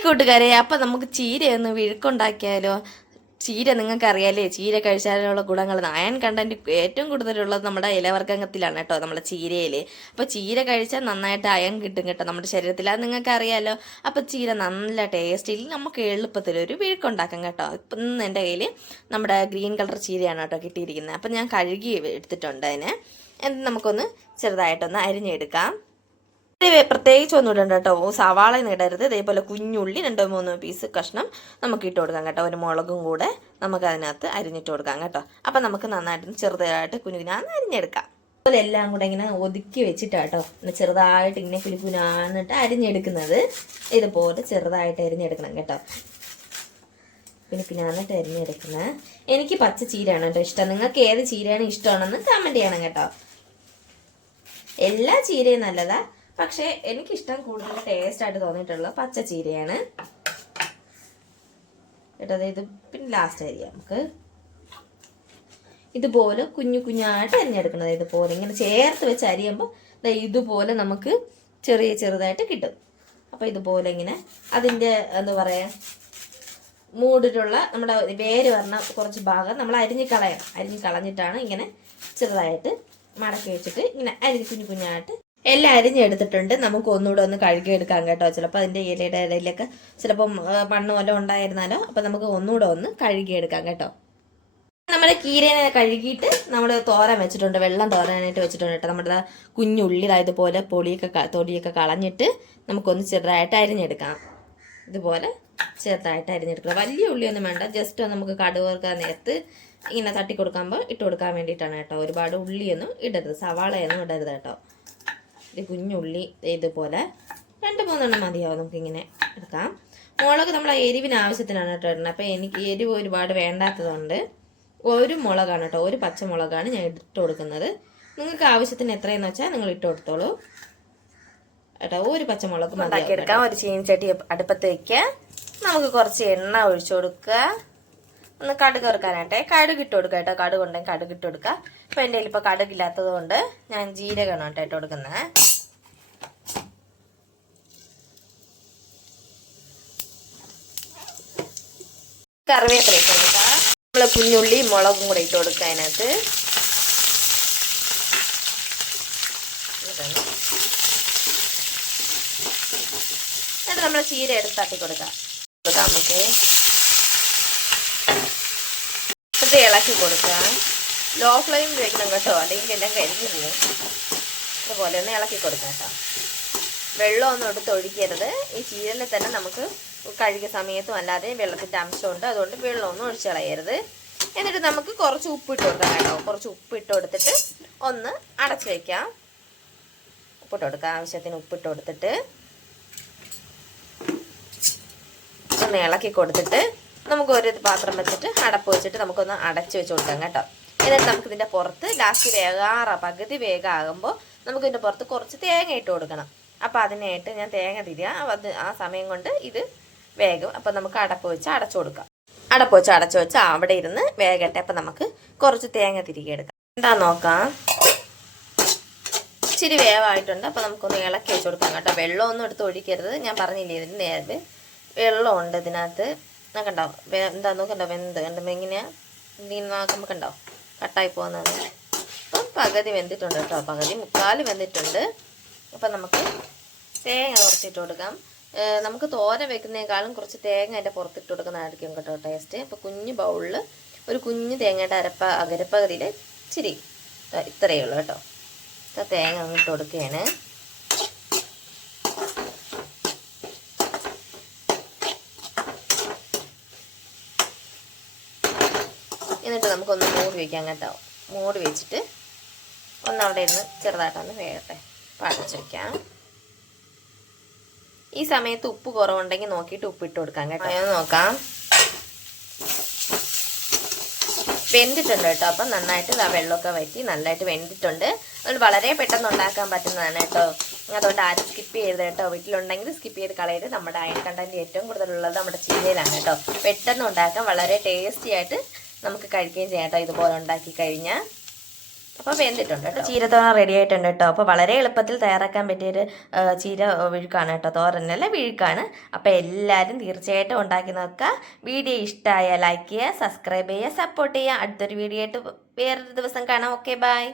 കൂട്ടുകാരെ അപ്പം നമുക്ക് ചീരയൊന്ന് വിഴുക്കുണ്ടാക്കിയാലോ? ചീര നിങ്ങൾക്ക് അറിയാലേ ചീര കഴിച്ചാലുള്ള ഗുണങ്ങൾ. അയൺ കണ്ടന്റ് ഏറ്റവും കൂടുതലുള്ളത് നമ്മുടെ ഇലവർഗത്തിലാണ് കേട്ടോ നമ്മുടെ ചീരയിൽ അപ്പോൾ ചീര കഴിച്ചാൽ നന്നായിട്ട് അയൺ കിട്ടും കേട്ടോ നമ്മുടെ ശരീരത്തിൽ. അത് നിങ്ങൾക്ക് അറിയാലോ അപ്പോൾ ചീര നല്ല ടേസ്റ്റിൽ നമുക്ക് എളുപ്പത്തിൽ ഒരു വിഴുക്കുണ്ടാക്കാം കേട്ടോ. ഇപ്പം ഇന്ന് എന്റെ കയ്യിൽ നമ്മുടെ ഗ്രീൻ കളർ ചീരയാണ് കേട്ടോ കിട്ടിയിരിക്കുന്നത്. അപ്പം ഞാൻ കഴുകി എടുത്തിട്ടുണ്ട് അതിനെ. നമുക്കൊന്ന് ചെറുതായിട്ടൊന്ന് അരിഞ്ഞെടുക്കാം. പ്രത്യേകിച്ച് ഒന്നും ഇടണ്ട കേട്ടോ. സവാള ഇടരുത്. ഇതേപോലെ കുഞ്ഞുള്ളി രണ്ടോ മൂന്നോ പീസ് കഷ്ണം നമുക്ക് ഇട്ട് കൊടുക്കാം കേട്ടോ. ഒരു മുളകും കൂടെ നമുക്ക് അതിനകത്ത് അരിഞ്ഞിട്ട് കൊടുക്കാം കേട്ടോ. അപ്പം നമുക്ക് നന്നായിട്ട് ചെറുതായിട്ട് കുഞ്ഞുകുഞ്ഞാന്ന് അരിഞ്ഞെടുക്കാം. അതുപോലെ എല്ലാം കൂടെ ഇങ്ങനെ ഒതുക്കി വെച്ചിട്ടാട്ടോ ചെറുതായിട്ട് ഇങ്ങനെ കുലുക്കുനാന്നിട്ട് അരിഞ്ഞെടുക്കുന്നത്. ഇതുപോലെ ചെറുതായിട്ട് അരിഞ്ഞെടുക്കണം കേട്ടോ. പിന്നെ പിന്നാന്നിട്ട് അരിഞ്ഞെടുക്കുന്നത്. എനിക്ക് പച്ച ചീരയാണ് കേട്ടോ ഇഷ്ടം. നിങ്ങൾക്ക് ഏത് ചീരയാണ് ഇഷ്ടമാണെന്ന് കമന്റ് ചെയ്യണം കേട്ടോ. എല്ലാ ചീരയും നല്ലതാ. പക്ഷേ എനിക്കിഷ്ടം കൂടുതൽ ടേസ്റ്റ് ആയിട്ട് തോന്നിയിട്ടുള്ളത് പച്ച ചീരയാണ്. കേട്ടോ ഇത് പിന്നെ ലാസ്റ്റ് അരിയാം നമുക്ക്. ഇതുപോലെ കുഞ്ഞു കുഞ്ഞായിട്ട് അരിഞ്ഞെടുക്കുന്നത് ഇതുപോലെ ഇങ്ങനെ ചേർത്ത് വെച്ച് അരിയുമ്പോൾ ഇതുപോലെ നമുക്ക് ചെറിയ ചെറുതായിട്ട് കിട്ടും. അപ്പോൾ ഇതുപോലെ ഇങ്ങനെ അതിന്റെ എന്താ പറയുക മൂടിലുള്ള നമ്മുടെ വേര് വരണ കുറച്ച് ഭാഗം നമ്മൾ അരിഞ്ഞ് കളയണം. അരിഞ്ഞ് കളഞ്ഞിട്ടാണ് ഇങ്ങനെ ചെറുതായിട്ട് മടക്കി വെച്ചിട്ട് ഇങ്ങനെ അരിഞ്ഞ് കുഞ്ഞു കുഞ്ഞായിട്ട് എല്ലാം അരിഞ്ഞെടുത്തിട്ടുണ്ട്. നമുക്ക് ഒന്നുകൂടെ ഒന്ന് കഴുകിയെടുക്കാം കേട്ടോ. ചിലപ്പോൾ അതിന്റെ ഇലയുടെ ഇടയിലൊക്കെ ചിലപ്പം മണ്ണ് വല്ലതും ഉണ്ടായിരുന്നാലോ? അപ്പം നമുക്ക് ഒന്നുകൂടെ ഒന്ന് കഴുകിയെടുക്കാം കേട്ടോ. നമ്മുടെ കീരനെ കഴുകിയിട്ട് നമ്മൾ തോരൻ വെച്ചിട്ടുണ്ട്. വെള്ളം തോരാനായിട്ട് വെച്ചിട്ടുണ്ട് കേട്ടോ. നമ്മുടെ കുഞ്ഞുള്ളി ഇതുപോലെ പൊളിയൊക്കെ തൊടിയൊക്കെ കളഞ്ഞിട്ട് നമുക്കൊന്ന് ചെറുതായിട്ട് അരിഞ്ഞെടുക്കാം. ഇതുപോലെ ചെറുതായിട്ട് അരിഞ്ഞെടുക്കുക വലിയ ഉള്ളിയൊന്നും വേണ്ട. ജസ്റ്റ് നമുക്ക് കടുവർക്ക നേരത്ത് ഇങ്ങനെ തട്ടി കൊടുക്കുമ്പോൾ ഇട്ട് കൊടുക്കാൻ വേണ്ടിയിട്ടാണ് കേട്ടോ. ഒരുപാട് ഉള്ളിയൊന്നും ഇടരുത്. സവാളയൊന്നും ഇടരുത് കേട്ടോ. ഇത് കുഞ്ഞുള്ളി ഇതുപോലെ. രണ്ട് മൂന്നെണ്ണം മതിയാവും നമുക്കിങ്ങനെ എടുക്കാം. മുളക് നമ്മൾ എരിവിന് ആവശ്യത്തിനാണ് കേട്ടോ ഇടുന്നത്. അപ്പോൾ എനിക്ക് എരിവ് ഒരുപാട് വേണ്ടാത്തതുകൊണ്ട് ഒരു മുളകാണ് കേട്ടോ. ഒരു പച്ചമുളകാണ് ഞാൻ ഇട്ട് കൊടുക്കുന്നത്. നിങ്ങൾക്ക് ആവശ്യത്തിന് എത്രയെന്ന് വെച്ചാൽ നിങ്ങൾ ഇട്ട് കൊടുത്തോളൂ. കേട്ടോ ഒരു പച്ചമുളക് ഉണ്ടാക്കിയെടുക്കാം. ഒരു ചീനച്ചട്ടി അടുപ്പത്ത് വെക്കുക. നമുക്ക് കുറച്ച് എണ്ണ ഒഴിച്ചു കൊടുക്കുക. ഒന്ന് കടുക് ഇറക്കാനായിട്ടെ കടുക് ഇട്ട് കൊടുക്കുക കേട്ടോ. കടുക് ഉണ്ടെങ്കിൽ കടുക് ഇട്ട് കൊടുക്കുക ഇപ്പം എന്റെ കയ്യിൽ ഇപ്പോൾ കടുകില്ലാത്തത് കൊണ്ട് ഞാൻ ജീരകമാണ് കേട്ടോ ഇട്ട് കൊടുക്കുന്നത്. കറിവേപ്പില ഇട്ട് കൊടുക്കുക നമ്മൾ കുഞ്ഞുള്ളി മുളകും കൂടെ ഇട്ട് കൊടുക്കുക അതിനകത്ത്. എന്നിട്ട് നമ്മൾ ചീര എടുത്ത് തട്ടി നമുക്ക്. ഇത് ഇളക്കി കൊടുക്കാം. ലോ ഫ്ലെയിമിൽ വെക്കണം കേട്ടോ. അല്ലെങ്കിൽ എല്ലാം കരിഞ്ഞു പോകും അതുപോലെ ഒന്ന് ഇളക്കി കൊടുക്കാം കേട്ടോ. വെള്ളമൊന്നും എടുത്ത് ഒഴിക്കരുത്. ഈ ചീരലിൽ തന്നെ നമുക്ക് കഴുകിയ സമയത്തും അല്ലാതെ വെള്ളത്തിന്റെ അംശമുണ്ട്. അതുകൊണ്ട് വെള്ളമൊന്നും ഒഴിച്ചളയരുത് എന്നിട്ട് നമുക്ക് കുറച്ച് ഉപ്പിട്ട് കൊടുക്കാം കേട്ടോ. കുറച്ച് ഉപ്പിട്ട് കൊടുത്തിട്ട് ഒന്ന് അടച്ചു വയ്ക്കാം ഉപ്പിട്ട് കൊടുക്കാം. ആവശ്യത്തിന് ഉപ്പിട്ട് കൊടുത്തിട്ട് ഒന്ന് ഇളക്കി കൊടുത്തിട്ട് നമുക്ക് ഒരു പാത്രം വെച്ചിട്ട് അടപ്പ് വെച്ചിട്ട് നമുക്കൊന്ന് അടച്ചു വെച്ച് കൊടുക്കാം കേട്ടോ. എന്നിട്ട് നമുക്ക് ഇതിന്റെ പുറത്ത് ലാസ്റ്റ് വേകാറ പകുതി വേഗമാകുമ്പോൾ നമുക്ക് ഇതിന്റെ പുറത്ത് കുറച്ച് തേങ്ങ ഇട്ട് കൊടുക്കണം. അപ്പോൾ അതിനായിട്ട് ഞാൻ തേങ്ങ തിരിക അത് ആ സമയം കൊണ്ട് ഇത് വേഗം അപ്പോൾ നമുക്ക് അടപ്പ് വെച്ച് അടച്ചു കൊടുക്കാം. അടപ്പ് വെച്ച് അടച്ചു വെച്ച് അവിടെ ഇരുന്ന് വേഗട്ടെ അപ്പം നമുക്ക് കുറച്ച് തേങ്ങ തിരികെ എടുക്കാം. എന്താ നോക്കാം? ഇച്ചിരി വേവായിട്ടുണ്ട്. അപ്പോൾ നമുക്കൊന്ന് ഇളക്കി വെച്ച് കൊടുക്കാം കേട്ടോ. വെള്ളമൊന്നും എടുത്ത് ഒഴിക്കരുത്. ഞാൻ പറഞ്ഞില്ലേ ഇതിന് നേരത്തെ വെള്ളമുണ്ട് ഇതിനകത്ത്. ആ കണ്ടോ? എന്താ നോക്കണ്ടോ? വെന്ത്. കണ്ടോ? എങ്ങനെയാ ഇങ്ങനെ നോക്കുമ്പോൾ കണ്ടോ? കട്ടായി പോകുന്നത്. അപ്പം പകുതി വെന്തിട്ടുണ്ട് കേട്ടോ. പകുതി മുക്കാൽ വെന്തിട്ടുണ്ട്. അപ്പം നമുക്ക് തേങ്ങ കുറച്ചിട്ട് കൊടുക്കാം. നമുക്ക് തോര വെക്കുന്നതിനേക്കാളും കുറച്ച് തേങ്ങ അതിന്റെ പുറത്തിട്ട് കൊടുക്കുന്നതായിരിക്കും കേട്ടോ ടേസ്റ്റ്. അപ്പോൾ കുഞ്ഞ് ബൗളിൽ ഒരു കുഞ്ഞ് തേങ്ങയുടെ അരപ്പ അകരപ്പകുതിയിൽ ഇച്ചിരി ഇത്രയേ ഉള്ളൂ കേട്ടോ. ഇപ്പം തേങ്ങ അങ്ങോട്ട് കൊടുക്കുകയാണ്. എന്നിട്ട് നമുക്കൊന്ന് മൂടി വയ്ക്കാം കേട്ടോ. മൂടി വെച്ചിട്ട് ഒന്ന് അവിടെ ഇരുന്ന് ചെറുതായിട്ടൊന്ന് വേകട്ടെ അപ്പോൾ അടച്ച് വയ്ക്കാം ഈ സമയത്ത് ഉപ്പ് കുറവുണ്ടെങ്കിൽ നോക്കിയിട്ട് ഉപ്പിട്ട് കൊടുക്കാം കേട്ടോ. അങ്ങനെ നോക്കാം. വെന്തിട്ടുണ്ട് കേട്ടോ. അപ്പം നന്നായിട്ട് ആ വെള്ളമൊക്കെ വറ്റി നന്നായിട്ട് വെന്തിട്ടുണ്ട്. അതുകൊണ്ട് വളരെ പെട്ടെന്ന് ഉണ്ടാക്കാൻ പറ്റുന്നതാണ് കേട്ടോ. അതുകൊണ്ട് ആരും സ്കിപ്പ് ചെയ്യരുത് കേട്ടോ. വീട്ടിലുണ്ടെങ്കിൽ സ്കിപ്പ് ചെയ്ത് കളയരുത്. നമ്മുടെ അയൺ കണ്ടന്റ് ഏറ്റവും കൂടുതലുള്ളത് നമ്മുടെ ചീരയിലാണ് കേട്ടോ. പെട്ടെന്ന് ഉണ്ടാക്കാൻ വളരെ ടേസ്റ്റി ആയിട്ട് നമുക്ക് കഴിക്കുകയും ചെയ്യാം കേട്ടോ. ഇതുപോലെ ഉണ്ടാക്കി കഴിഞ്ഞാൽ അപ്പോൾ വെന്തിട്ടുണ്ട് കേട്ടോ. ചീരത്തോരൻ റെഡി ആയിട്ടുണ്ട് കേട്ടോ. അപ്പോൾ വളരെ എളുപ്പത്തിൽ തയ്യാറാക്കാൻ പറ്റിയൊരു ചീര വിഴുക്കാണ് കേട്ടോ. തോരനല്ല വിഴുക്കാണ്. അപ്പോൾ എല്ലാവരും തീർച്ചയായിട്ടും ഉണ്ടാക്കി നോക്കുക. വീഡിയോ ഇഷ്ടമായ ലൈക്ക് ചെയ്യുക സബ്സ്ക്രൈബ് ചെയ്യുക സപ്പോർട്ട് ചെയ്യുക. അടുത്തൊരു വീഡിയോ ആയിട്ട് വേറൊരു ദിവസം കാണാം. Okay bye